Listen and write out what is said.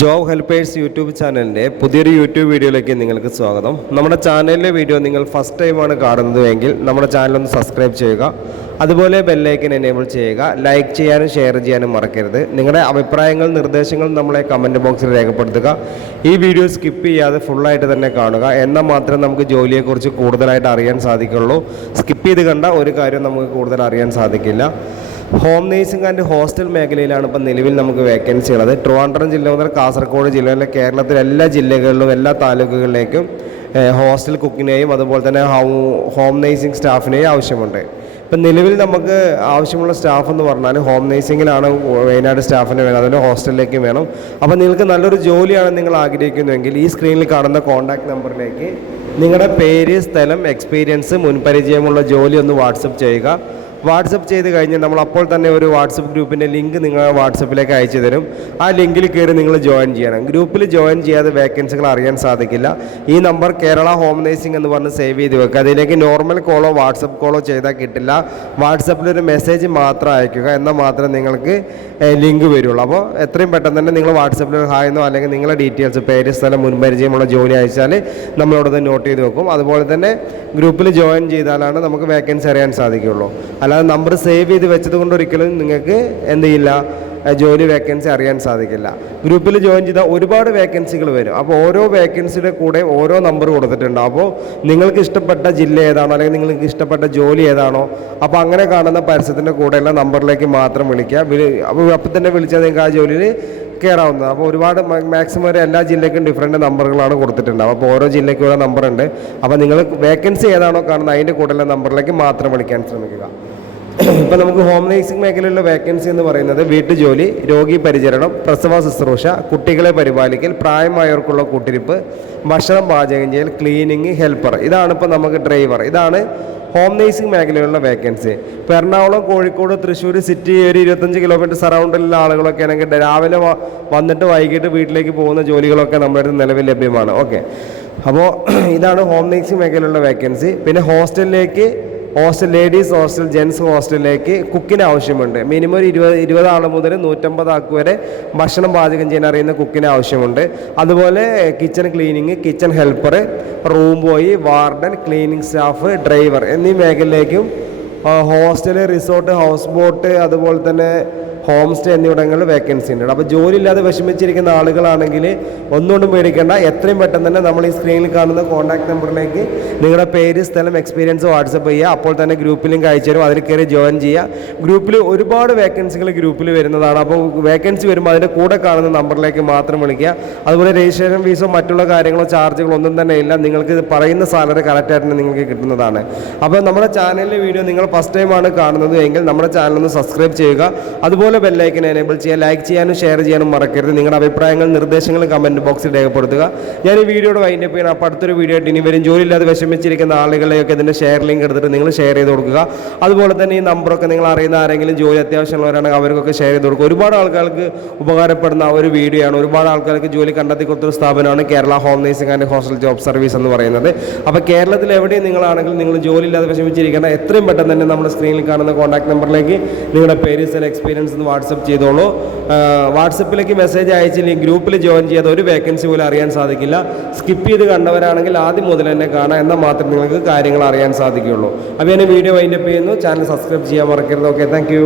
Job helpers YouTube ചാനലിൻ്റെ പുതിയൊരു YouTube വീഡിയോയിലേക്ക് നിങ്ങൾക്ക് സ്വാഗതം. നമ്മുടെ ചാനലിലെ വീഡിയോ നിങ്ങൾ ഫസ്റ്റ് ടൈമാണ് കാണുന്നതെങ്കിൽ നമ്മുടെ ചാനലൊന്ന് സബ്സ്ക്രൈബ് ചെയ്യുക. അതുപോലെ ബെല്ലൈക്കൻ എനേബിൾ ചെയ്യുക. ലൈക്ക് ചെയ്യാനും ഷെയർ ചെയ്യാനും മറക്കരുത്. നിങ്ങളുടെ അഭിപ്രായങ്ങളും നിർദ്ദേശങ്ങളും നമ്മളെ കമൻറ്റ് ബോക്സിൽ രേഖപ്പെടുത്തുക. ഈ വീഡിയോ സ്കിപ്പ് ചെയ്യാതെ ഫുള്ളായിട്ട് തന്നെ കാണുക. എന്നാൽ മാത്രമേ നമുക്ക് ജോലിയെക്കുറിച്ച് കൂടുതലായിട്ട് അറിയാൻ സാധിക്കുള്ളൂ. സ്കിപ്പ് ചെയ്ത് കണ്ട ഒരു കാര്യം നമുക്ക് കൂടുതൽ അറിയാൻ സാധിക്കില്ല. ഹോം നേഴ്സിംഗ് ആൻഡ് ഹോസ്റ്റൽ മേഖലയിലാണ് ഇപ്പോൾ നിലവിൽ നമുക്ക് വേക്കൻസി ഉള്ളത്. ട്രിവാൻഡ്രം ജില്ല മുതൽ കാസർഗോഡ് ജില്ലയിലെ കേരളത്തിലെ എല്ലാ ജില്ലകളിലും എല്ലാ താലൂക്കുകളിലേക്കും ഹോസ്റ്റൽ കുക്കിനെയും അതുപോലെ തന്നെ ഹോം നേഴ്സിംഗ് സ്റ്റാഫിനെയും ആവശ്യമുണ്ട്. ഇപ്പം നിലവിൽ നമുക്ക് ആവശ്യമുള്ള സ്റ്റാഫ് എന്ന് പറഞ്ഞാൽ ഹോം നേഴ്സിങ്ങിലാണ് മെയിനായിട്ട് സ്റ്റാഫിന് വേണം, അതുപോലെ ഹോസ്റ്റലിലേക്കും വേണം. അപ്പോൾ നിങ്ങൾക്ക് നല്ലൊരു ജോലിയാണ് നിങ്ങൾ ആഗ്രഹിക്കുന്നുവെങ്കിൽ ഈ സ്ക്രീനിൽ കാണുന്ന കോൺടാക്ട് നമ്പറിലേക്ക് നിങ്ങളുടെ പേര്, സ്ഥലം, എക്സ്പീരിയൻസ്, മുൻപരിചയമുള്ള ജോലി ഒന്ന് വാട്സപ്പ് ചെയ്യുക. വാട്സപ്പ് ചെയ്ത് കഴിഞ്ഞ് നമ്മൾ അപ്പോൾ തന്നെ ഒരു വാട്സപ്പ് ഗ്രൂപ്പിൻ്റെ ലിങ്ക് നിങ്ങൾ വാട്സപ്പിലേക്ക് അയച്ചു തരും. ആ ലിങ്കിൽ കയറി നിങ്ങൾ ജോയിൻ ചെയ്യണം. ഗ്രൂപ്പിൽ ജോയിൻ ചെയ്യാതെ വേക്കൻസികൾ അറിയാൻ സാധിക്കില്ല. ഈ നമ്പർ കേരള ഹോം നേഴ്സിംഗ് എന്ന് പറഞ്ഞ് സേവ് ചെയ്ത് വെക്കുക. അതിലേക്ക് നോർമൽ കോളോ വാട്സപ്പ് കോളോ ചെയ്താൽ കിട്ടില്ല. വാട്സപ്പിലൊരു മെസ്സേജ് മാത്രം അയക്കുക, എന്നാൽ മാത്രമേ നിങ്ങൾക്ക് ലിങ്ക് വരുള്ളൂ. അപ്പോൾ എത്രയും പെട്ടെന്ന് തന്നെ നിങ്ങൾ വാട്സപ്പിൽ ഹായെന്നോ അല്ലെങ്കിൽ നിങ്ങളുടെ ഡീറ്റെയിൽസ്, പേര്, സ്ഥലം, മുൻപരിചയമുള്ള ജോലി അയച്ചാൽ നമ്മളവിടെ നോട്ട് ചെയ്ത് വെക്കും. അതുപോലെ തന്നെ ഗ്രൂപ്പിൽ ജോയിൻ ചെയ്താലാണ് നമുക്ക് വേക്കൻസി അറിയാൻ സാധിക്കുകയുള്ളൂ. അല്ലാതെ നമ്പർ സേവ് ചെയ്ത് വെച്ചത് കൊണ്ട് ഒരിക്കലും നിങ്ങൾക്ക് എന്ത് ചെയ്യില്ല, ജോലി വേക്കൻസി അറിയാൻ സാധിക്കില്ല. ഗ്രൂപ്പിൽ ജോയിൻ ചെയ്താൽ ഒരുപാട് വേക്കൻസികൾ വരും. അപ്പോൾ ഓരോ വേക്കൻസിയുടെ കൂടെ ഓരോ നമ്പർ കൊടുത്തിട്ടുണ്ട്. അപ്പോൾ നിങ്ങൾക്ക് ഇഷ്ടപ്പെട്ട ജില്ല ഏതാണോ അല്ലെങ്കിൽ നിങ്ങൾക്ക് ഇഷ്ടപ്പെട്ട ജോലി ഏതാണോ, അപ്പോൾ അങ്ങനെ കാണുന്ന പരസ്യത്തിൻ്റെ കൂടെയുള്ള നമ്പറിലേക്ക് മാത്രം വിളിക്കുക. അപ്പോൾ തന്നെ വിളിച്ചാൽ നിങ്ങൾക്ക് ആ ജോലിയിൽ കയറാവുന്നത്. അപ്പോൾ ഒരുപാട് മാക്സിമം ഒരു എല്ലാ ജില്ലയ്ക്കും ഡിഫറെൻറ്റ് നമ്പറുകളാണ് കൊടുത്തിട്ടുണ്ടാവും. അപ്പോൾ ഓരോ ജില്ലയ്ക്കും ഓരോ നമ്പറുണ്ട്. അപ്പോൾ നിങ്ങൾ വേക്കൻസി ഏതാണോ കാണുന്നത് അതിൻ്റെ കൂടെയുള്ള നമ്പറിലേക്ക് മാത്രം വിളിക്കാൻ ശ്രമിക്കുക. ഇപ്പോൾ നമുക്ക് ഹോം നേഴ്സിംഗ് മേഖലയിലുള്ള വേക്കൻസി എന്ന് പറയുന്നത് വീട്ടുജോലി, രോഗി പരിചരണം, പ്രസവ ശുശ്രൂഷ, കുട്ടികളെ പരിപാലിക്കൽ, പ്രായമായവർക്കുള്ള കൂട്ടിരിപ്പ്, ഭക്ഷണം പാചകം ചെയ്യൽ, ക്ലീനിങ്, ഹെൽപ്പർ, ഇതാണ് ഇപ്പോൾ നമുക്ക് ഡ്രൈവർ, ഇതാണ് ഹോം നേഴ്സിംഗ് മേഖലയിലുള്ള വേക്കൻസി. ഇപ്പോൾ എറണാകുളം, കോഴിക്കോട്, തൃശ്ശൂർ സിറ്റി ഒരു 25 കിലോമീറ്റർ സറൗണ്ടിലുള്ള ആളുകളൊക്കെ ആണെങ്കിൽ രാവിലെ വന്നിട്ട് വൈകിട്ട് വീട്ടിലേക്ക് പോകുന്ന ജോലികളൊക്കെ നമ്മുടെ അടുത്ത് നിലവിൽ ലഭ്യമാണ്. ഓക്കെ, അപ്പോൾ ഇതാണ് ഹോം നേഴ്സിംഗ് മേഖലയിലുള്ള വേക്കൻസി. പിന്നെ ഹോസ്റ്റൽ, ലേഡീസ് ഹോസ്റ്റൽ, ജെൻസ് ഹോസ്റ്റലിലേക്ക് കുക്കിന് ആവശ്യമുണ്ട്. മിനിമം ഒരു 20 ആൾ മുതൽ 150 ആൾക്ക് വരെ ഭക്ഷണം പാചകം ചെയ്യാൻ അറിയുന്ന കുക്കിന് ആവശ്യമുണ്ട്. അതുപോലെ kitchen cleaning, kitchen helper, room boy, warden, cleaning staff, driver എന്നീ മേഖലയിലേക്കും ഹോസ്റ്റൽ, റിസോർട്ട്, ഹൗസ് ബോട്ട്, അതുപോലെ തന്നെ ഹോം സ്റ്റേ എന്നിവിടങ്ങളിൽ വേക്കൻസി ഉണ്ട്. അപ്പോൾ ജോലി ഇല്ലാതെ വിഷമിച്ചിരിക്കുന്ന ആളുകളാണെങ്കിൽ ഒന്നുകൊണ്ടും പേടിക്കേണ്ട. എത്രയും പെട്ടെന്ന് തന്നെ നമ്മൾ ഈ സ്ക്രീനിൽ കാണുന്ന കോൺടാക്ട് നമ്പറിലേക്ക് നിങ്ങളുടെ പേര്, സ്ഥലം, എക്സ്പീരിയൻസ് വാട്സപ്പ് ചെയ്യുക. അപ്പോൾ തന്നെ ഗ്രൂപ്പ് ലിങ്ക് അയച്ചു തരും. അതിൽ കയറി ജോയിൻ ചെയ്യുക. ഗ്രൂപ്പിൽ ഒരുപാട് വേക്കൻസികൾ ഗ്രൂപ്പിൽ വരുന്നതാണ്. അപ്പോൾ വേക്കൻസി വരുമ്പോൾ അതിൻ്റെ കൂടെ കാണുന്ന നമ്പറിലേക്ക് മാത്രം വിളിക്കുക. അതുപോലെ രജിസ്ട്രേഷൻ ഫീസോ മറ്റുള്ള കാര്യങ്ങളോ ചാർജുകളോ ഒന്നും തന്നെ ഇല്ല. നിങ്ങൾക്ക് പറയുന്ന സാലറി കറക്റ്റായിട്ട് നിങ്ങൾക്ക് കിട്ടുന്നതാണ്. അപ്പോൾ നമ്മുടെ ചാനലിലെ വീഡിയോ നിങ്ങൾ ഫസ്റ്റ് ടൈമാണ് കാണുന്നത് എങ്കിൽ നമ്മുടെ ചാനലൊന്ന് സബ്സ്ക്രൈബ് ചെയ്യുക. അതുപോലെ ബെല്ലൈക്കൻ എനേബിൾ ചെയ്യുക. ലൈക്ക് ചെയ്യാനും ഷെയർ ചെയ്യാനും മറക്കരുത്. നിങ്ങളുടെ അഭിപ്രായങ്ങളും നിർദ്ദേശങ്ങളും കമൻറ്റ് ബോക്സിൽ രേഖപ്പെടുത്തുക. ഞാൻ ഈ വീഡിയോയുടെ വൈൻഡപ്പ് ചെയ്യണം. അപ്പോൾ അടുത്തൊരു വീഡിയോ ആയിട്ട് ഇനി വരും. ജോലിയില്ലാതെ വിഷമിച്ചിരിക്കുന്ന ആളുകളെയൊക്കെ ഇതിൻ്റെ ഷെയർ ലിങ്ക് എടുത്തിട്ട് നിങ്ങൾ ഷെയർ ചെയ്ത് കൊടുക്കുക. അതുപോലെ തന്നെ ഈ നമ്പറൊക്കെ നിങ്ങൾ അറിയുന്ന ആരെങ്കിലും ജോലി അത്യാവശ്യമുള്ളവരാണെങ്കിൽ അവർക്കൊക്കെ ഷെയർ ചെയ്ത് കൊടുക്കുക. ഒരുപാട് ആൾക്കാർക്ക് ഉപകാരപ്പെടുന്ന ഒരു വീഡിയോ ആണ്. ഒരുപാട് ആൾക്കാർക്ക് ജോലി കണ്ടെത്തി കൊടുത്തൊരു സ്ഥാപനമാണ് Kerala home nursing and hostel job service എന്ന് പറയുന്നത്. അപ്പോൾ കേരളത്തിൽ എവിടെയും നിങ്ങളാണെങ്കിൽ നിങ്ങൾ ജോലിയില്ലാതെ വിഷമിച്ചിരിക്കേണ്ട, എത്രയും പെട്ടെന്ന് തന്നെ നമ്മുടെ സ്ക്രീനിൽ കാണുന്ന കോൺടാക്ട് നമ്പറിലേക്ക് നിങ്ങളുടെ പേര്, സ്ഥലം, എക്സ്പീരിയൻസ് വാട്സപ്പ് ചെയ്തോളൂ. വാട്സപ്പിലേക്ക് മെസ്സേജ് അയച്ചില്ലെങ്കിൽ ഗ്രൂപ്പിൽ ജോയിൻ ചെയ്യാതെ ഒരു വേക്കൻസി പോലും അറിയാൻ സാധിക്കില്ല. സ്കിപ്പ് ചെയ്ത് കണ്ടവരാണെങ്കിൽ ആദ്യം മുതൽ തന്നെ കാണാം, എന്നാൽ മാത്രമേ നിങ്ങൾക്ക് കാര്യങ്ങൾ അറിയാൻ സാധിക്കുകയുള്ളൂ. അപ്പോൾ ഞാൻ വീഡിയോ വൈൻഡപ്പ് ചെയ്യുന്നു. ചാനൽ സബ്സ്ക്രൈബ് ചെയ്യാൻ മറക്കരുത്. Okay, thank